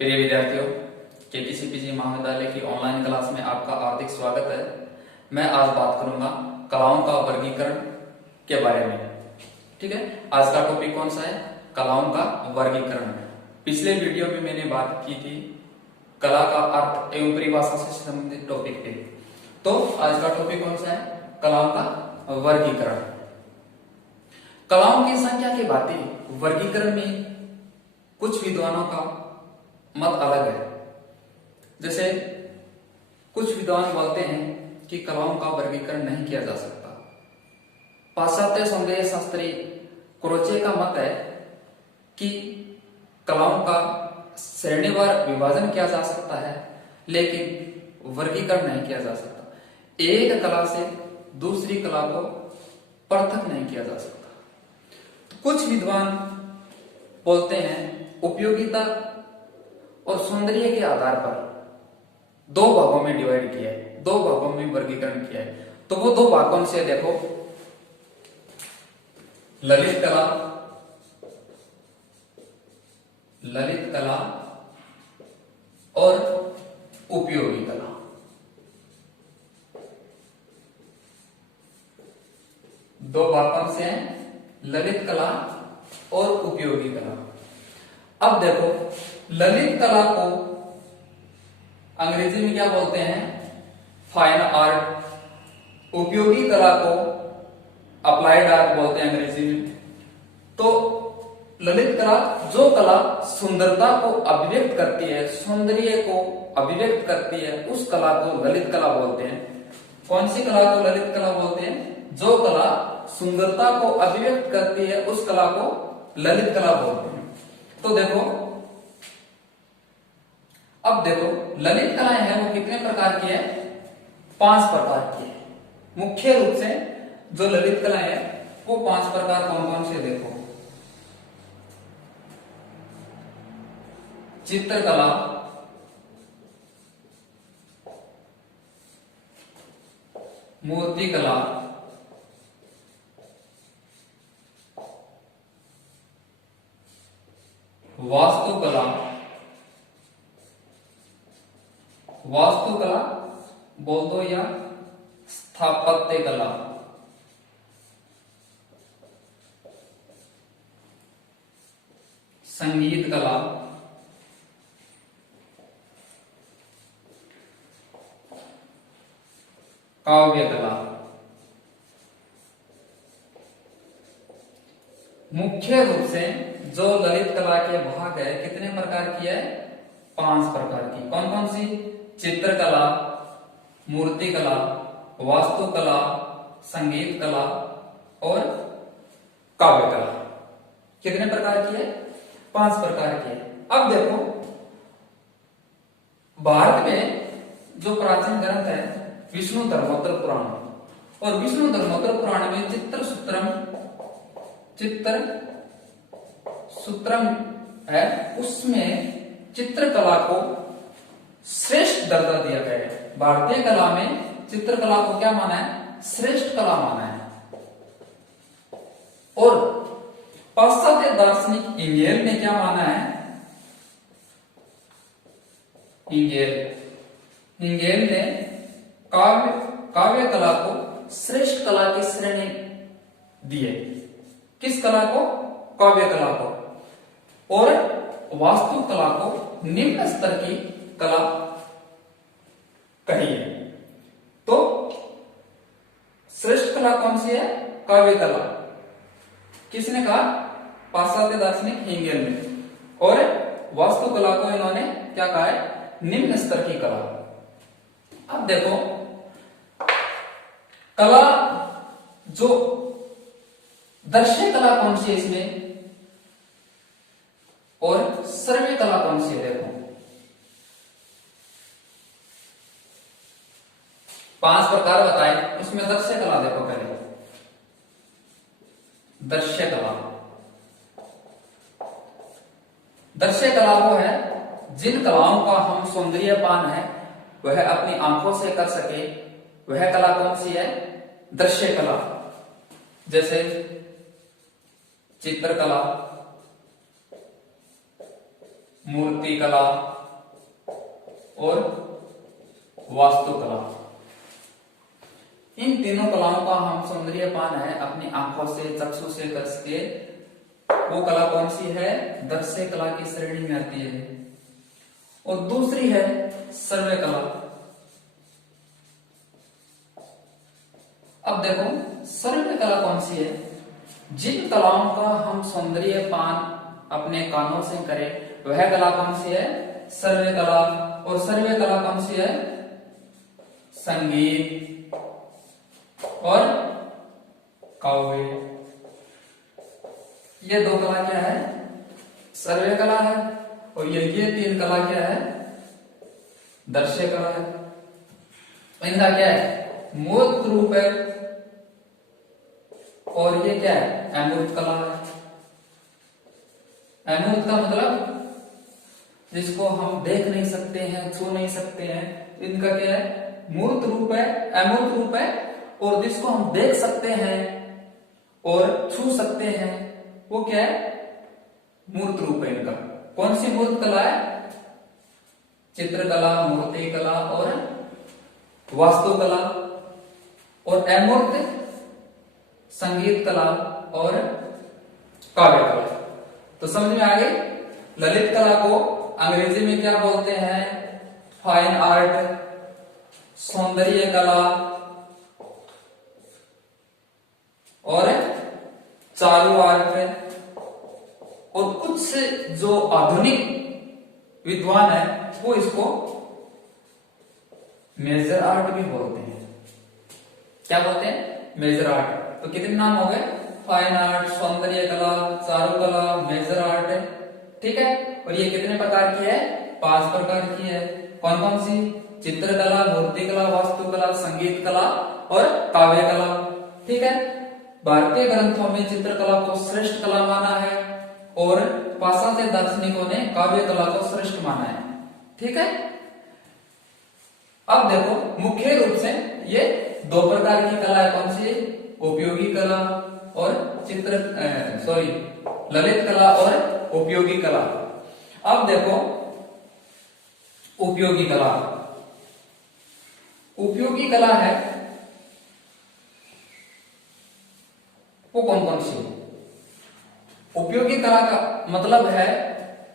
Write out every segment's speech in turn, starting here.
प्रिय विद्यार्थियों, केपीसीपीजी महाविद्यालय की ऑनलाइन क्लास में आपका हार्दिक स्वागत है। मैं आज बात करूंगा कलाओं का वर्गीकरण के बारे में। ठीक है, आज का टॉपिक कौन सा है? कलाओं का वर्गीकरण। पिछले वीडियो में मैंने बात की थी कला का अर्थ एवं परिभाषा से संबंधित टॉपिक पे। तो आज का टॉपिक कौन सा है? कलाओं का वर्गीकरण। कलाओं की संख्या की बातें वर्गीकरण में कुछ विद्वानों का मत अलग है। जैसे कुछ विद्वान बोलते हैं कि कलाओं का वर्गीकरण नहीं किया जा सकता। पाश्चात्य सौंदर्य शास्त्री क्रोचे का मत है कि कलाओं का श्रेणीवार विभाजन किया जा सकता है, लेकिन वर्गीकरण नहीं किया जा सकता। एक कला से दूसरी कला को पृथक नहीं किया जा सकता। कुछ विद्वान बोलते हैं उपयोगिता और सौंदर्य के आधार पर दो भागों में डिवाइड किया है, दो भागों में वर्गीकरण किया है। तो वो दो भागों से देखो, ललित कला और उपयोगी कला। दो भागों से ललित कला और उपयोगी कला। अब देखो, ललित कला को अंग्रेजी में क्या बोलते हैं? Fine art. उपयोगी कला को अप्लाइड आर्ट बोलते हैं अंग्रेजी में। तो ललित कला, जो कला सुंदरता को अभिव्यक्त करती है, सौंदर्य को अभिव्यक्त करती है, उस कला को ललित कला बोलते हैं। कौन सी कला को ललित कला बोलते हैं? जो कला सुंदरता को अभिव्यक्त करती है, उस कला को ललित कला बोलते हैं। तो देखो, अब देखो, ललित कलाएं हैं वो कितने प्रकार की है? 5 प्रकार की है। मुख्य रूप से जो ललित कलाएं हैं वो 5 प्रकार कौन कौन से? देखो, चित्रकला, मूर्तिकला, वास्तुकला बोल दो, या स्थापत्य कला, संगीत कला, काव्य कला। मुख्य रूप से जो ललित कला के भाग है कितने प्रकार की है? 5 प्रकार की। कौन कौन सी? चित्रकला, मूर्तिकला, वास्तुकला, संगीत कला और काव्य कला। कितने प्रकार की है? 5 प्रकार की है। अब देखो, भारत में जो प्राचीन ग्रंथ है विष्णु धर्मोत्तर पुराण, और विष्णु धर्मोत्तर पुराण में चित्र सूत्रम है, उसमें चित्रकला को श्रेष्ठ दर्जा दिया गया है। भारतीय कला में चित्रकला को क्या माना है? श्रेष्ठ कला माना है। और पाश्चात्य दार्शनिक इंगेल ने क्या माना है? इंगेल ने काव्य कला को श्रेष्ठ कला की श्रेणी दी है। किस कला को? काव्य कला को। और वास्तु कला को निम्न स्तर की कला कही है। तो श्रेष्ठ कला कौन सी है? काव्य कला। किसने कहा? पाश्चात्य दार्शनिक इंगेल ने। और वास्तु कला को इन्होंने क्या कहा है? निम्न स्तर की कला। अब देखो, कला जो दृश्य कला कौन सी है इसमें, और श्रव्य कला कौन सी है? देखो, 5 प्रकार बताए, उसमें दृश्य कला देखो। पहले दृश्य कला वो है जिन कलाओं का हम सौंदर्यपान है वह अपनी आंखों से कर सके, वह कला कौन सी है? दृश्य कला। जैसे चित्रकला, मूर्ति कला और वास्तुकला। इन तीनों कलाओं का हम सौंदर्यपान है अपनी आंखों से, चक्षु से कर सके, वो कला कौन सी है? दृश्य कला की श्रेणी में आती है। और दूसरी है सर्वे कला। अब देखो सर्वे कला कौन सी है? जिन कलाओं का हम सौंदर्यपान अपने कानों से करें वह कला कौन सी है? सर्वे कला। और सर्वे कला कौन सी है? संगीत और काव्य। ये दो कला क्या है? सर्वे कला है। और ये तीन कला क्या है? दृश्य कला है। इनका क्या है? मूर्त रूप है। और ये क्या है? अमूर्त कला है। अमूर्त का मतलब जिसको हम देख नहीं सकते हैं, छू नहीं सकते हैं, इनका क्या है? मूर्त रूप है, अमूर्त रूप है। और जिसको हम देख सकते हैं और छू सकते हैं वो क्या है? मूर्त रूप है इनका। कौन सी मूर्त कला है? चित्रकला, मूर्ति कला और वास्तुकला। और अमूर्त संगीत कला और काव्य कला। तो समझ में आ गई? ललित कला को अंग्रेजी में क्या बोलते हैं? फाइन आर्ट, सौंदर्य कला और चारु आर्ट। और कुछ जो आधुनिक विद्वान है वो इसको मेजर आर्ट भी बोलते हैं। क्या बोलते हैं? Major art. तो कितने नाम हो गए? फाइन आर्ट, सौंदर्य कला, चारु कला, मेजर आर्ट। ठीक है। और ये कितने प्रकार की है? 5 प्रकार की है। कौन कौन सी? चित्रकला, मूर्ति कला, वास्तुकला, संगीत कला और काव्य कला। ठीक है। भारतीय ग्रंथों में चित्रकला को श्रेष्ठ कला माना है और पाश्चात्य दार्शनिकों ने काव्य कला को श्रेष्ठ माना है। ठीक है। अब देखो मुख्य रूप से ये 2 प्रकार की कला है। कौन सी? उपयोगी कला और ललित कला और उपयोगी कला। अब देखो उपयोगी कला। उपयोगी कला है वो कौन कौन सी? उपयोगी कला का मतलब है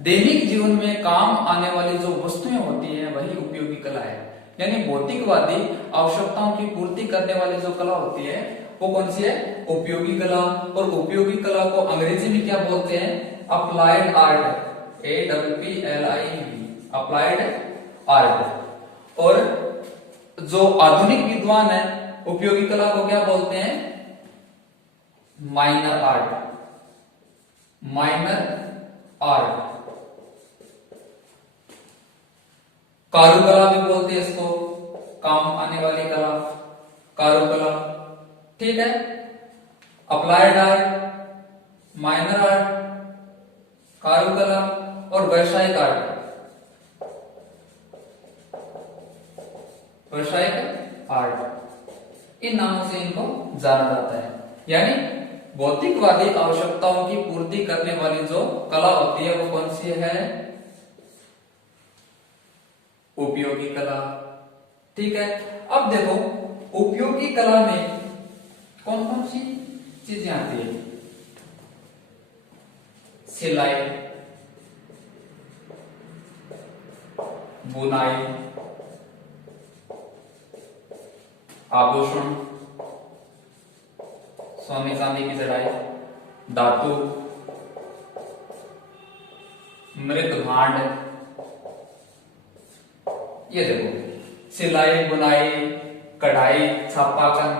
दैनिक जीवन में काम आने वाली जो वस्तुएं होती हैं वही उपयोगी कला है। यानी भौतिकवादी आवश्यकताओं की पूर्ति करने वाली जो कला होती है वो कौन सी है? उपयोगी कला। और उपयोगी कला को अंग्रेजी में क्या बोलते हैं? Applied art. APPLIED, applied art. और जो आधुनिक विद्वान है उपयोगी कला को क्या बोलते हैं? Minor art. Minor art. कारुकला भी बोलते हैं इसको, काम आने वाली कला, कारुकला। ठीक है। अप्लाइड आर्ट, माइनर आर्ट, कारुकला और व्यावसायिक आर्ट। व्यावसायिक आर्ट, इन नामों से इनको जाना जाता है। यानी भौतिकवादी आवश्यकताओं की पूर्ति करने वाली जो कला होती है वो कौन सी है? उपयोगी कला। ठीक है। अब देखो उपयोगी कला में कौन कौन सी चीजें आती है? सिलाई, बुनाई, आभूषण, सोने चांदी की जड़ाई, धातु, मृत भांड। ये देखो सिलाई, बुनाई, कढ़ाई, छापाकन,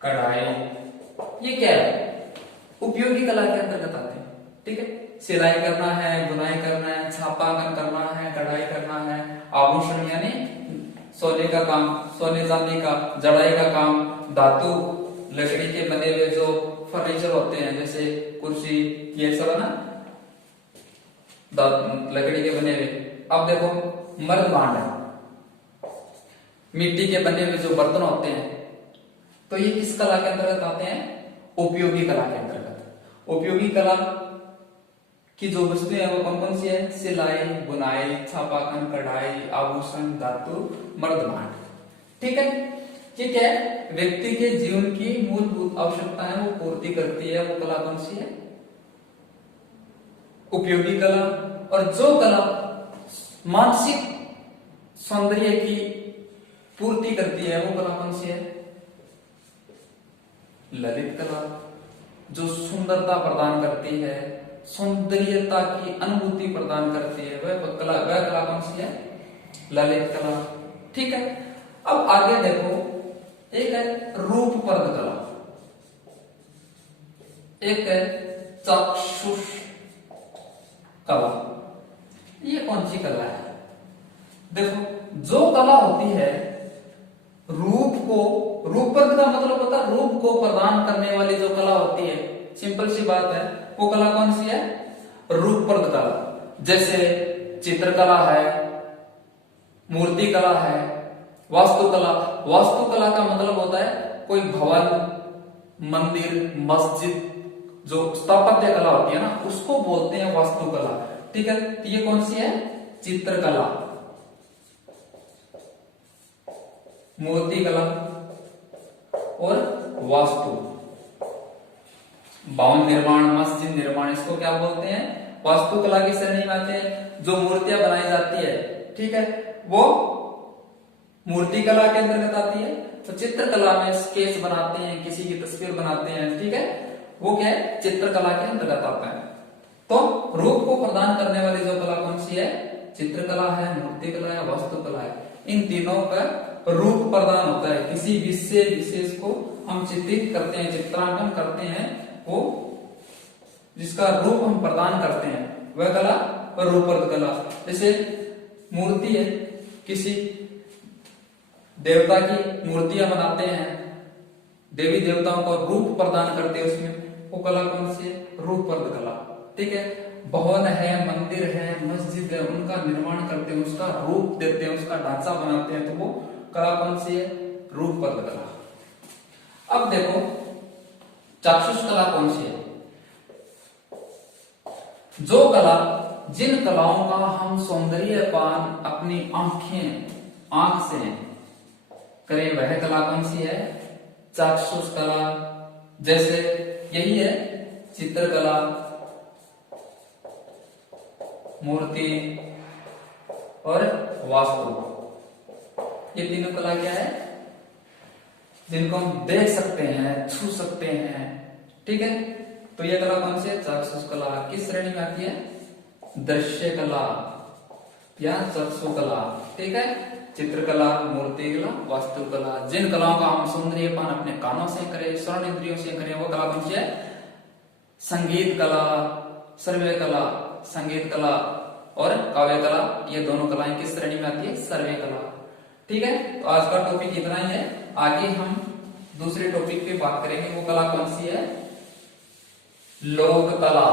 कढ़ाई, ये क्या है? उपयोगी कला के अंतर्गत आते हैं। ठीक है। सिलाई करना है, बुनाई करना है, छापाकन करना है, कढ़ाई करना है, आभूषण यानी सोने का काम, सोने चांदी का, जड़ाई का काम, धातु लकड़ी के बने हुए जो फर्नीचर होते हैं जैसे कुर्सी, ये सब है ना लकड़ी के बने हुए। अब देखो मर्द भांड है, मिट्टी के बने हुए जो बर्तन होते हैं, तो ये किस कला के अंतर्गत आते हैं? उपयोगी कला के अंतर्गत। उपयोगी कला की जो वस्तुएं हैं वो कौन कौन सी है? सिलाई, बुनाई, छापाखाना, कढ़ाई, आभूषण, धातु, मर्दभांड। ठीक है, ये क्या है? व्यक्ति के जीवन की मूलभूत आवश्यकताएं वो पूर्ति करती है, वो कला कौन सी है? उपयोगी कला। और जो कला मानसिक सौंदर्य की पूर्ति करती है वो कला कौन सी है? ललित कला। जो सुंदरता प्रदान करती है, सौंदर्यता की अनुभूति प्रदान करती है, वह कला कौन सी है? ललित कला। ठीक है, अब आगे देखो, एक है रूपपर्द कला, एक है चाक्षुष कला। ये कौन सी कला है? देखो, जो कला होती है रूपपर्द का मतलब होता है रूप को प्रदान करने वाली जो कला होती है, सिंपल सी बात है, वो कला कौन सी है? रूपपर्द कला। जैसे चित्रकला है, मूर्ति कला है, वास्तुकला। वास्तुकला का मतलब होता है कोई भवन, मंदिर, मस्जिद, जो स्थापत्य कला होती है ना, उसको बोलते हैं वास्तुकला। ठीक है, तो ये कौन सी है? चित्रकला, मूर्ति कला और वास्तु। भवन निर्माण, मस्जिद निर्माण, इसको क्या बोलते हैं? वास्तुकला की श्रेणी में आते हैं। जो मूर्तियां बनाई जाती है, ठीक है, वो मूर्ति कला के अंतर्गत आती है। तो चित्रकला में स्केच बनाते हैं, किसी की तस्वीर बनाते हैं, ठीक है, वो क्या है? चित्रकला के अंतर्गत आता है। तो रूप को प्रदान करने वाली जो कला कौन सी है? चित्रकला है, मूर्ति कला है, वास्तुकला है। इन तीनों का रूप प्रदान होता है। किसी विशेष को हम चित्रित करते हैं, चित्रांकन करते हैं, वो जिसका रूप हम प्रदान करते हैं वह कला रूपपर्द कला। जैसे मूर्ति है, किसी देवता की मूर्तियां बनाते हैं, देवी देवताओं को रूप प्रदान करते हैं उसमें, वो कला कौन सी है? रूपपर्द कला। ठीक है, भवन है, मंदिर है, मस्जिद है, उनका निर्माण करते हैं, उसका रूप देते हैं, उसका ढांचा बनाते हैं, तो वो कला कौन सी है? रूपपर्द कला। अब देखो, चाक्षुष कला कौन सी है? जो कला, जिन कलाओं का हम सौंदर्यपान अपनी आंख से करें, वह कला कौन सी है? चाक्षुष कला। जैसे यही है चित्रकला, मूर्ति और वास्तु। ये तीनों कला क्या है? जिनको हम देख सकते हैं, छू सकते हैं। ठीक है, तो ये कला कौन सी है? चाक्षुष कला। किस श्रेणी में आती है? दृश्य कला या चक्षु कला। ठीक है, चित्रकला, मूर्ति कला, वास्तुकला। जिन कलाओं का हम सौंदर्यपान अपने कानों से करें, श्रवण इंद्रियों से करें, वो कला कौन सी है? संगीत कला, सर्वे कला। संगीत कला और काव्य कला, ये दोनों कलाएं किस श्रेणी में आती है? सर्वे कला। ठीक है, तो आज का टॉपिक इतना ही है। आगे हम दूसरे टॉपिक पे बात करेंगे, वो कला कौन सी है? लोक कला।